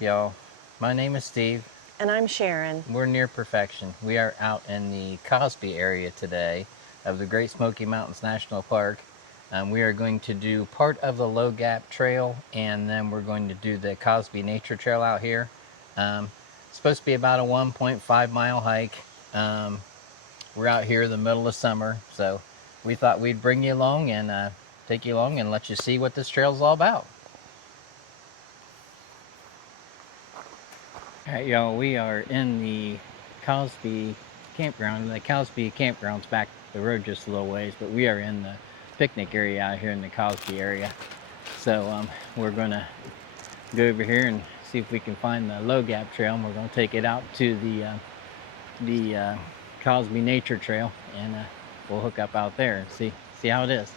Y'all, my name is Steve. And I'm Sharon. We're near perfection. We are out in the Cosby area today of the Great Smoky Mountains National Park. We are going to do part of the Low Gap Trail, and then we're going to do the Cosby Nature Trail out here. It's supposed to be about a 1.5 mile hike. We're out here in the middle of summer, so we thought we'd bring you along and take you along and let you see what this trail is all about. Alright, y'all, we are in the Cosby campground. The Cosby campground's back the road just a little ways, but we are in the picnic area out here in the Cosby area. So we're going to go over here and see if we can find the Low Gap Trail, and we're going to take it out to the Cosby Nature Trail, and we'll hook up out there and see how it is.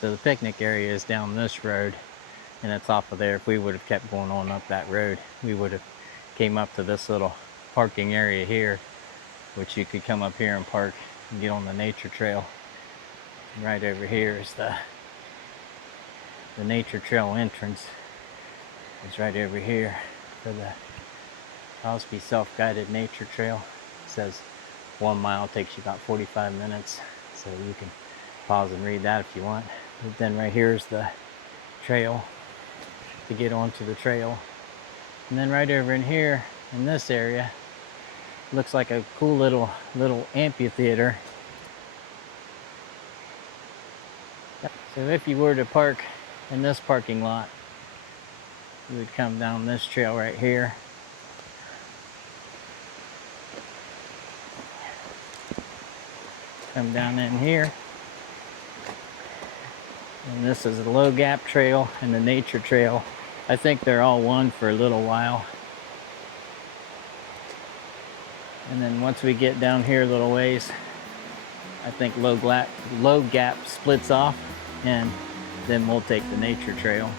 So the picnic area is down this road, and it's off of there. If we would have kept going on up that road, we would have came up to this little parking area here, which you could come up here and park and get on the nature trail. And right over here is the nature trail entrance. It's right over here for the Cosby self-guided nature trail. It says 1 mile takes you about 45 minutes, so you can pause and read that if you want. But then right here is the trail to get onto the trail. And then right over in here, in this area, looks like a cool little amphitheater. So if you were to park in this parking lot, you would come down this trail right here. Come down in here. And this is the Low Gap Trail and the Nature Trail. I think they're all one for a little while. And then once we get down here a little ways, I think Low Gap splits off, and then we'll take the Nature Trail.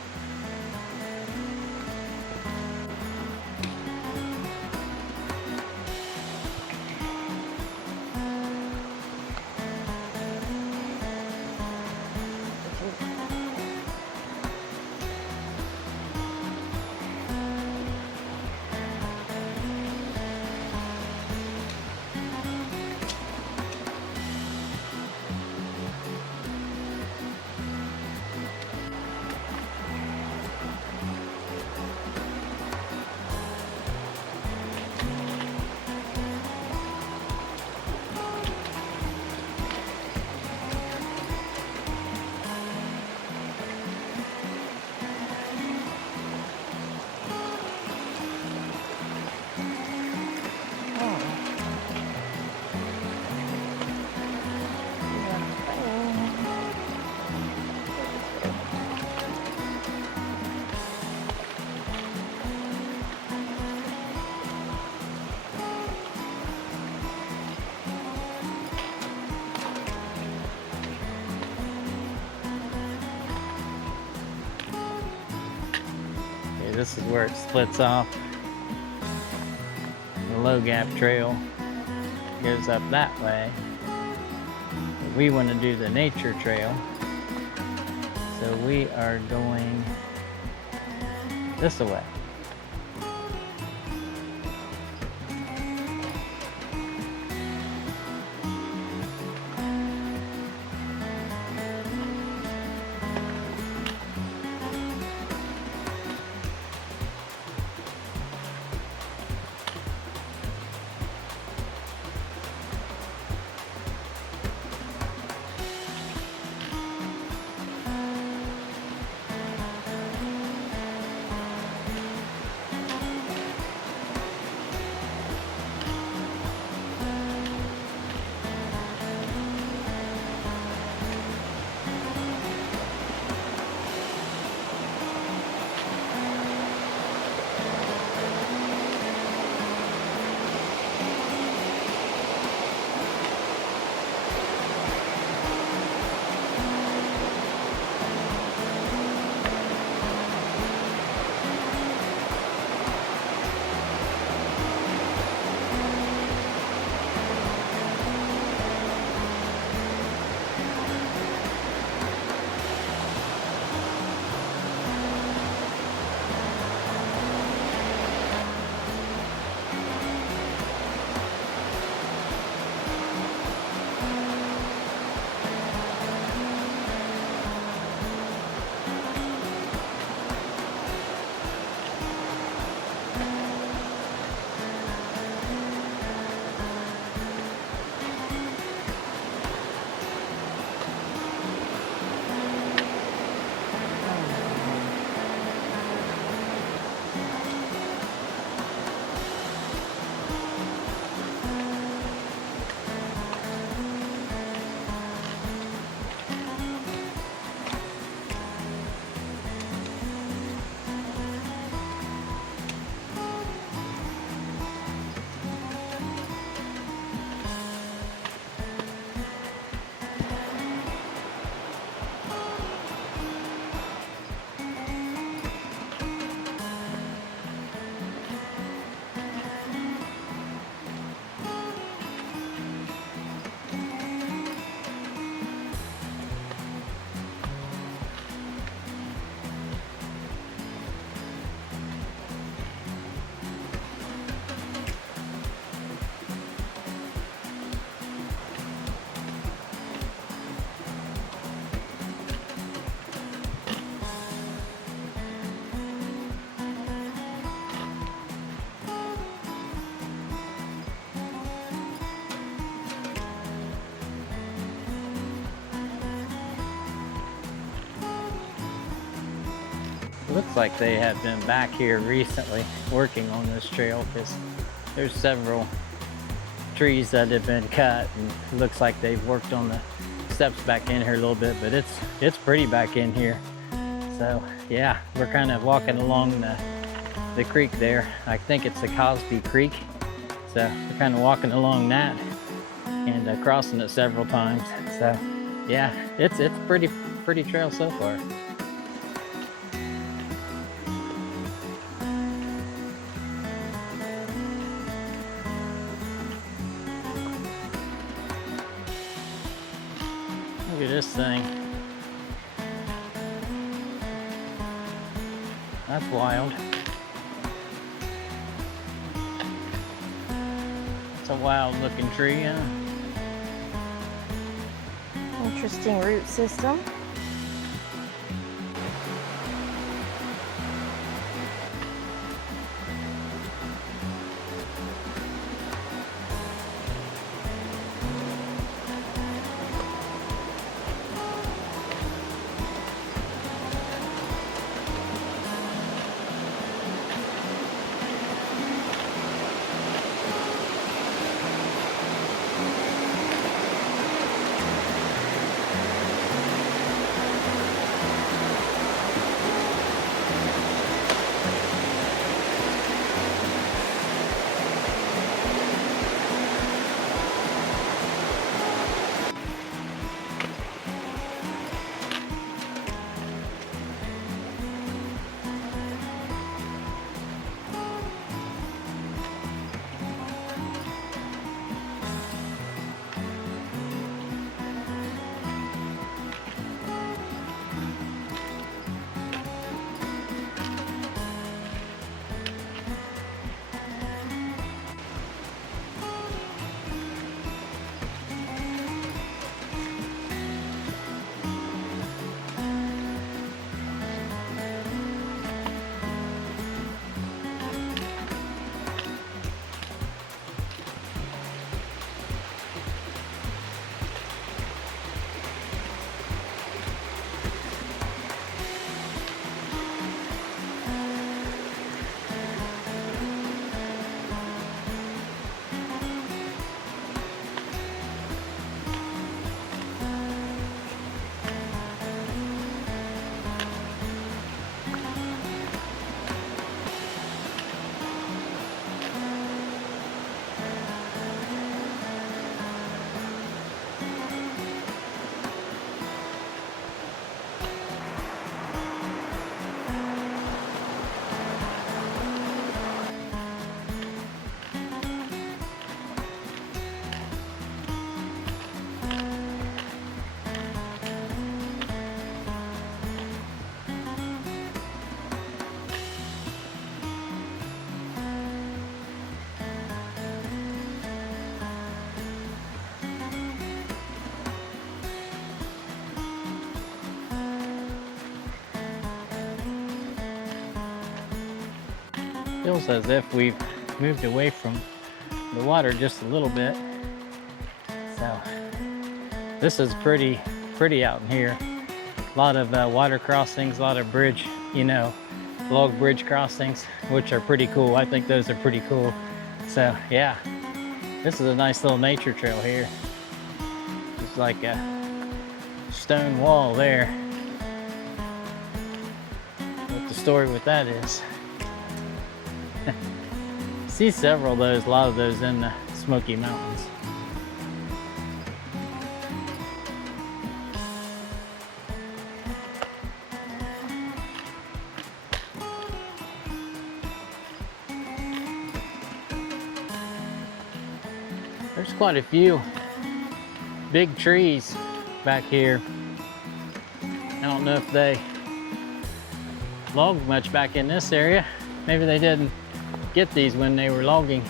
This is where it splits off. The Low Gap Trail goes up that way. We want to do the nature trail. So we are going this way. Looks like they have been back here recently working on this trail because there's several trees that have been cut, and it looks like they've worked on the steps back in here a little bit, but it's pretty back in here. So yeah, we're kind of walking along the creek there. I think it's the Cosby Creek. So we're kind of walking along that and crossing it several times. So yeah, it's pretty trail so far. Look at this thing. That's wild. It's a wild looking tree, huh? Interesting root system. Feels as if we've moved away from the water just a little bit. So this is pretty out in here. A lot of water crossings, a lot of bridge, log bridge crossings, which are pretty cool. I think those are pretty cool. So yeah, this is a nice little nature trail here. It's like a stone wall there. What the story with that is. See several of those, a lot of those in the Smoky Mountains. There's quite a few big trees back here. I don't know if they logged much back in this area. Maybe they didn't get these when they were logging.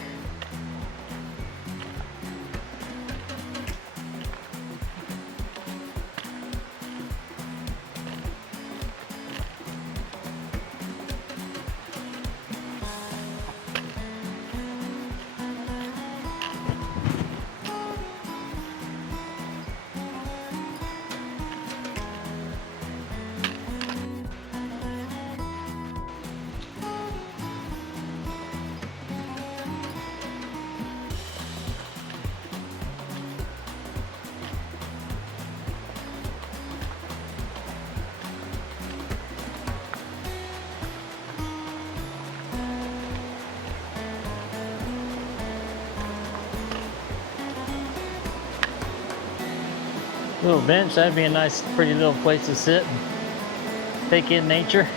Little bench, that'd be a nice, pretty little place to sit and take in nature.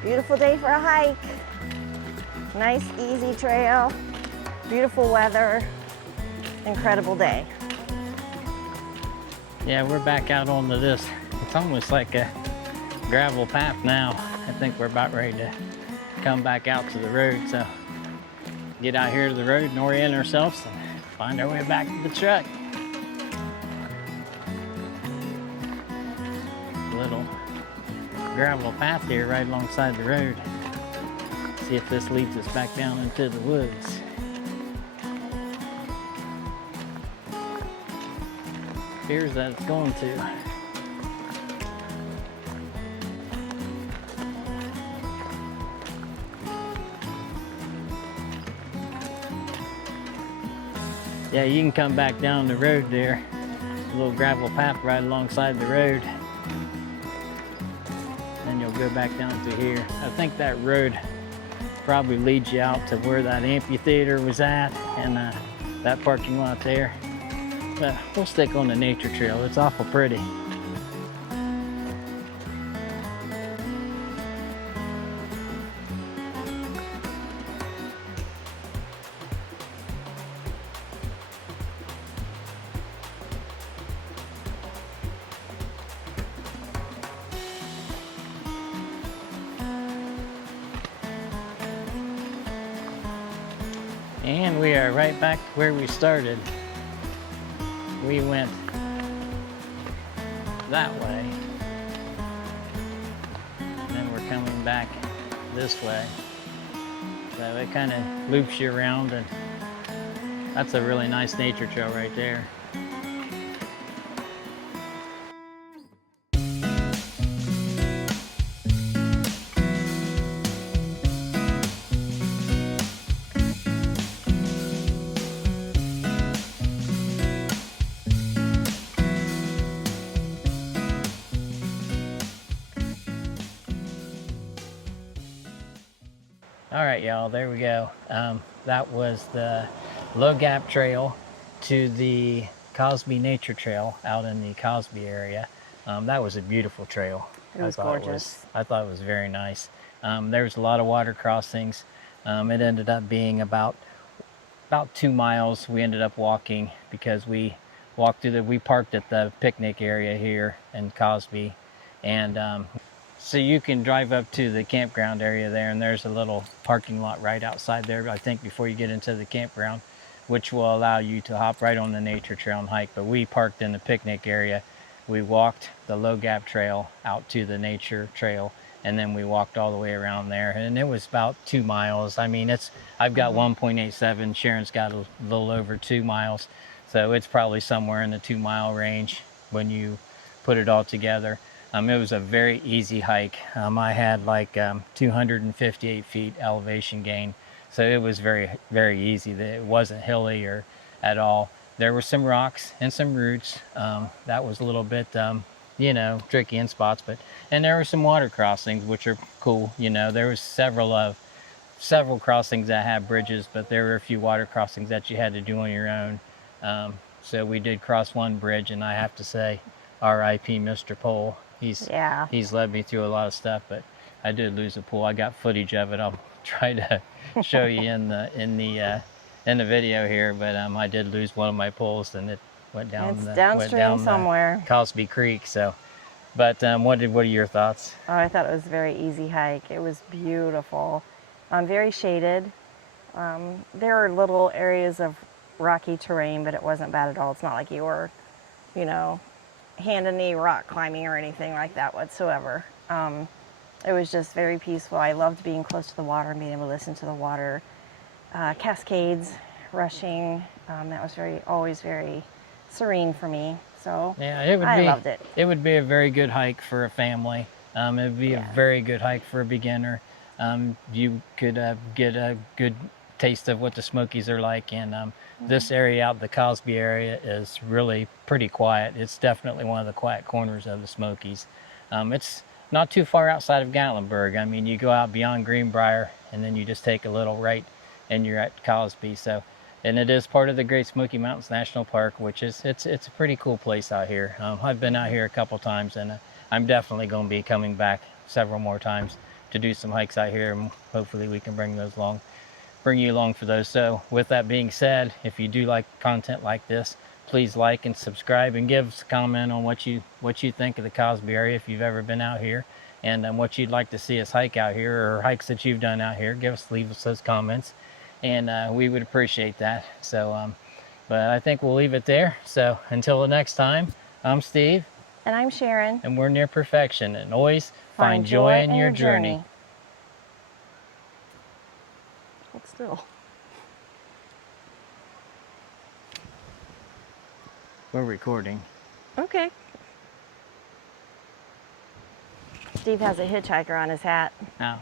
Beautiful day for a hike. Nice, easy trail. Beautiful weather. Incredible day. Yeah, we're back out onto this. It's almost like a gravel path now. I think we're about ready to come back out to the road. So get out here to the road and orient ourselves and find our way back to the truck. Little gravel path here right alongside the road. See if this leads us back down into the woods. Appears that it's going to. Yeah, you can come back down the road there. A little gravel path right alongside the road. Then you'll go back down to here. I think that road probably leads you out to where that amphitheater was at and that parking lot there. But we'll stick on the nature trail. It's awful pretty. And we are right back where we started. We went that way. And then we're coming back this way. So it kind of loops you around, and that's a really nice nature trail right there. All right, y'all, there we go. That was the Low Gap Trail to the Cosby Nature Trail out in the Cosby area. That was a beautiful trail. It was gorgeous. I thought it was very nice. There was a lot of water crossings. It ended up being about 2 miles. We ended up walking because we we parked at the picnic area here in Cosby, and so you can drive up to the campground area there, and there's a little parking lot right outside there, I think, before you get into the campground, which will allow you to hop right on the nature trail and hike. But we parked in the picnic area. We walked the low gap trail out to the nature trail, and then we walked all the way around there, and it was about 2 miles. I mean, I've got 1.87. Sharon's got a little over 2 miles, so it's probably somewhere in the 2 mile range when you put it all together. It was a very easy hike. I had like 258 feet elevation gain, so it was very, very easy. It wasn't hilly or at all. There were some rocks and some roots. That was a little bit, you know, tricky in spots, and there were some water crossings, which are cool. You know, there was several crossings that had bridges, but there were a few water crossings that you had to do on your own. So we did cross one bridge, and I have to say, R.I.P. Mr. Pole. He's led me through a lot of stuff, but I did lose a pole. I got footage of it. I'll try to show you in the video here, but I did lose one of my poles, and it went down somewhere. Cosby Creek. So, but what are your thoughts? Oh, I thought it was a very easy hike. It was beautiful, very shaded. There are little areas of rocky terrain, but it wasn't bad at all. It's not like you were, you know, hand and knee rock climbing or anything like that whatsoever. It was just very peaceful. I loved being close to the water and being able to listen to the water cascades rushing. That was always very serene for me. So yeah, I loved it. It would be a very good hike for a family. It would be a very good hike for a beginner. You could get a good taste of what the Smokies are like, and this area out the Cosby area is really pretty quiet. It's definitely one of the quiet corners of the Smokies. It's not too far outside of Gatlinburg. I mean, you go out beyond Greenbrier, and then you just take a little right, and you're at Cosby. So, and it is part of the Great Smoky Mountains National Park, which is it's a pretty cool place out here. I've been out here a couple times, and I'm definitely going to be coming back several more times to do some hikes out here, and hopefully we can bring you along for those. So with that being said, if you do like content like this, please like and subscribe, and give us a comment on what you think of the Cosby area, if you've ever been out here, and what you'd like to see us hike out here, or hikes that you've done out here. Leave us those comments, and we would appreciate that. So but I think we'll leave it there. So until the next time, I'm Steve, and I'm Sharon, and we're near perfection, and always find joy in your journey. Hold still. We're recording. Okay. Steve has a hitchhiker on his hat. Oh.